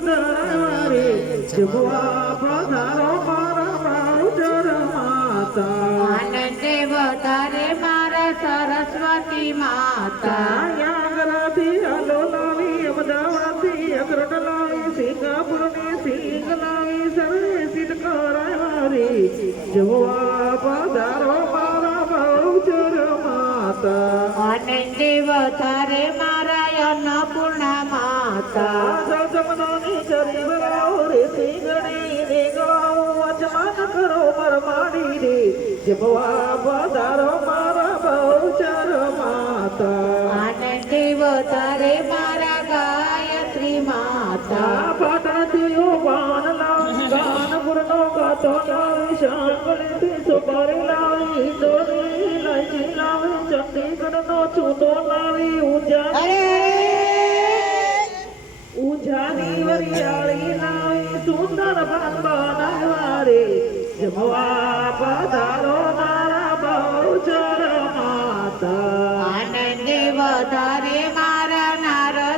ધરાવારે જમવા પધારો મારા બાઉચર માતા આનંદે વધારે મારા સરસ્વતી માતા યાગરાથી હાલો લાવી અમદાવાદથી અગ્રટ લાવી સિંગાપુરની સિંગ લાવી સર્વે સિદ્ધ કરાવારી જમવા પધારો મારા બાઉચર માતા આનંદે વધારે મારા અન્નપૂર્ણા માતા જમનાની ગરીબ લાવો રે સિંગડી રે ગાઓ અચમાન કરો મરમાડી રે જમવા પધારો મારા બહુચર માતા આનંદે વધારે મારા ગાયત્રી માતા પાટણથી વાન લાવી કાનપુરનો ગાતો લાવી શાંગળીથી સુપારી લાવી દોરી લાઈચી લાવી ચંદીગઢનો ચૂતો લાવી ઊંઝાની વરિયાળી લાવી સુંદર પાન બનાવ્યા રે જમવા પધારો મારા બહુચર માતા આનંદે વધારે